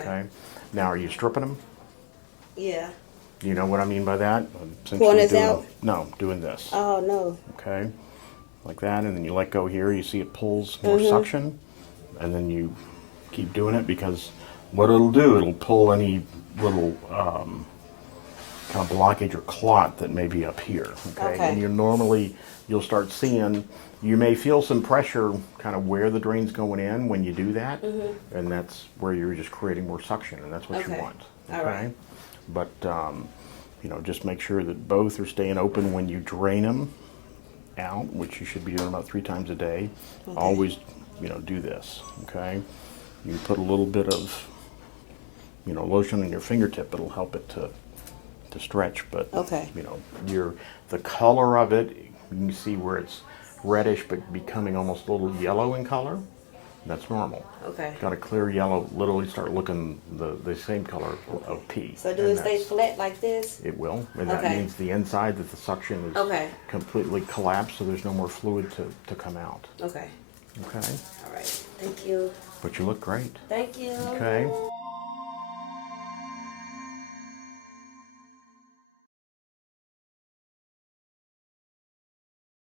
Okay. Now, are you stripping them? Yeah. Do you know what I mean by that? Pulling this out? No, doing this. Oh, no. Okay. Like that, and then you let go here. You see it pulls more suction, and then you keep doing it because what it'll do, it'll pull any little kind of blockage or clot that may be up here. Okay. Okay. And you'll start seeing. You may feel some pressure kind of where the drain's going in when you do that, and that's where you're just creating more suction, and that's what you Okay. want. All right. But just make sure that both are staying open when you drain them out, which you should be doing about 3 times a day. Okay. Always, do this. Okay. You put a little bit of, lotion on your fingertip. It'll help it to stretch. But Okay. the color of it, you can see where it's reddish but becoming almost a little yellow in color. That's normal. Okay. Got a clear yellow, literally start looking the same color of pee. So do it stay flat like this? It will, and that Okay. means the inside that the suction is Okay. completely collapsed, so there's no more fluid to come out. Okay. Okay, All right. Thank you. but you look great. Thank you. Okay.